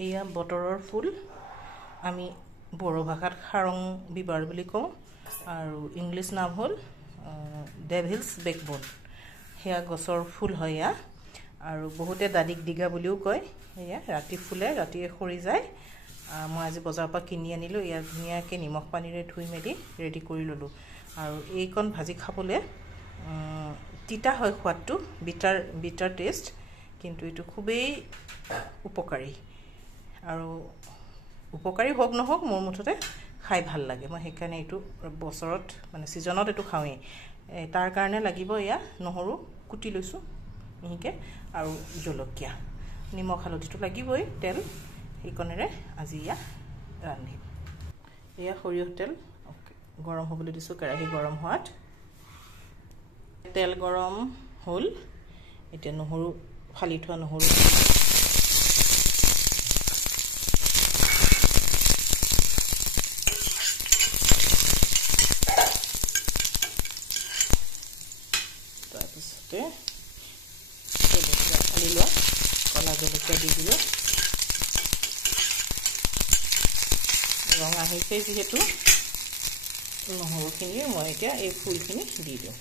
এয়া বতৰৰ ফুল আমি বড়ো ভাষাত খাৰং বিবাৰ বুলি কওঁ আৰু ইংলিছ নাম হ'ল ডেভিলছ বেকবোন হেয়া গছৰ ফুল হয় ইয়া আৰু বহুতে দাদিক দিগা বুলিও কয় এয়া ৰাতি ফুলে ৰাতিয়ে খৰি যায় মই আজি বজাৰৰ পৰা কিনি আনিলো ইয়া ধুনীয়াকৈ নিমখ পানীৰে ধুই মেলি ৰেডি কৰি ললো আৰু এইকণ ভাজি খাবলৈ তিতা হয় সোৱাদটো বিটাৰ টেষ্ট কিন্তু এটো খুবেই উপকাৰী আৰু উপকাৰী হোক নহওক মোৰ মুঠতে খাই ভাল লাগে মই হেকাৰণে এটো বছৰত মানে সিজনত এটো খাওঁই তাৰ কাৰণে লাগিব ইয়া নহৰু কুটি লৈছো নিকে আৰু জলকীয়া নিমখ হালধিটো লাগিবই তেল এইকনেৰে আজি ইয়া ৰান্ধি ইয়া সৰিয়হ তেল গৰম হ'বলৈ দিছো কেৰাহী গৰম হোৱাত তেল গৰম হ'ল এতিয়া নহৰু ফালি থোৱা নহৰু তাৰপিছতে জলকীয়া ফালি লোৱা কলা জলকীয়া দি দিলো ৰং আহিছে যিহেতু নহৰুখিনি মই এতিয়া এই ফুলখিনি দি দিওঁ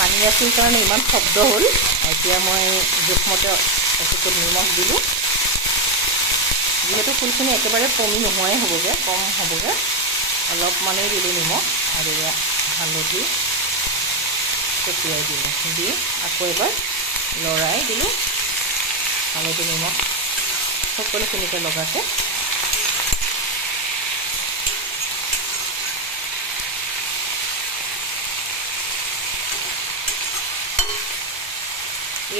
পানী আছিল কাৰণে ইমান শব্দ হ'ল এতিয়া মই জোখমতে অকল নিমখ দিলো যেহেতু ফুলখিনি একেবাৰে পমি নোহোৱাই হ'বগে কম হ'বগে অলপ মানে দিলো নিমখ আৰু হালধি ছটিয়াই দিলো দি আকৌ এবাৰ লৰাই দিলো হালধি নিমখ সকলোখিনিতে লগাকে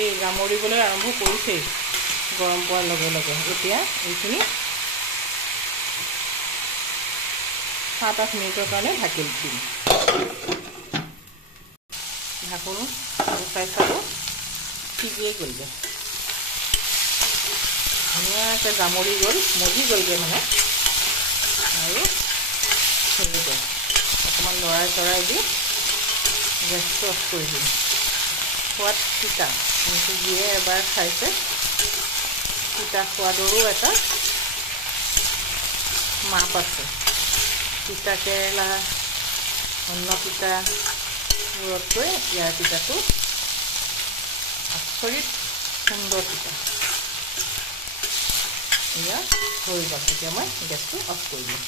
এই গামৰিবলৈ আৰম্ভ কৰিছে গৰম পোৱাৰ লগে লগে এতিয়া এইখিনি 7-8 মিনিটৰ কাৰণে ঢাকি দিম ঢাকন গুচাই চালো সিজিয়ে গ'লগে ধুনীয়াকৈ গামৰি গ'ল মজি গ'লগে মানে আৰু অকণমান লৰাই দি গেছটো অফ কৰি দিম সোৱাদ তিতা কিন্তু যিয়ে এবাৰ খাইছে তিতা সোৱাদৰো এটা মাপ আছে তিতা কেৰেলা অন্য তিতাবোৰতকৈ ইয়াৰ তিতাটো আচৰিত সুন্দৰ তিতা এয়া হৈ গ'ল এতিয়া মই গেছটো অফ কৰি দিম